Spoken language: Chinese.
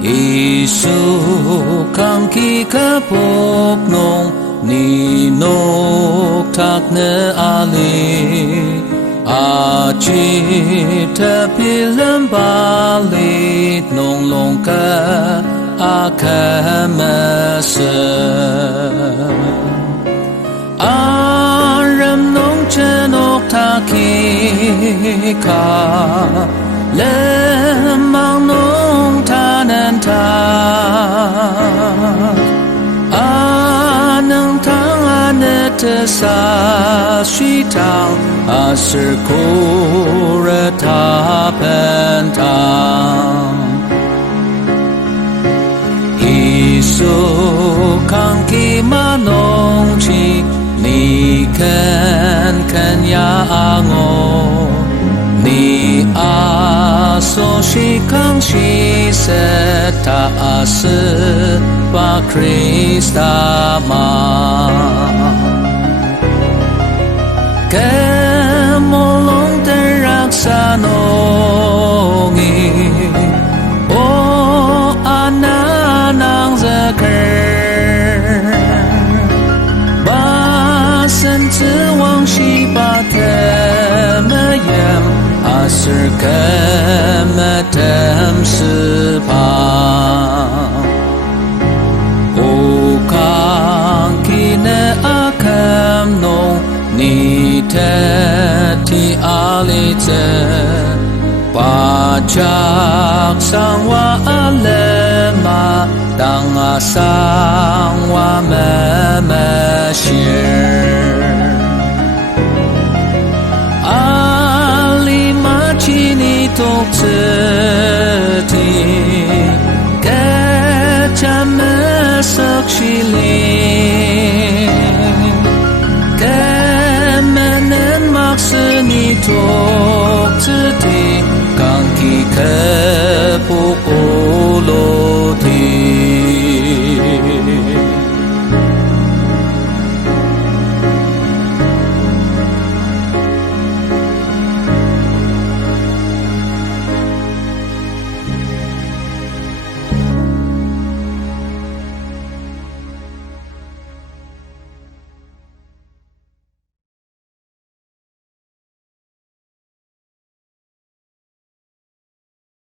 耶稣康基卡布农尼诺塔那阿里阿吉特比伦巴里农隆卡阿卡马瑟阿人农真诺塔基卡勒芒农塔南塔阿能汤阿那特萨须汤阿是库热塔本汤耶稣康基马农奇你看看呀我你阿所西康西塞塔阿斯巴克里斯塔玛给摩隆的拉萨诺伊哦阿那能泽克把身子往西巴特么样阿是可么等是旁o康基那阿坎农你特提阿里泽巴扎桑瓦阿勒玛当阿桑瓦么么谢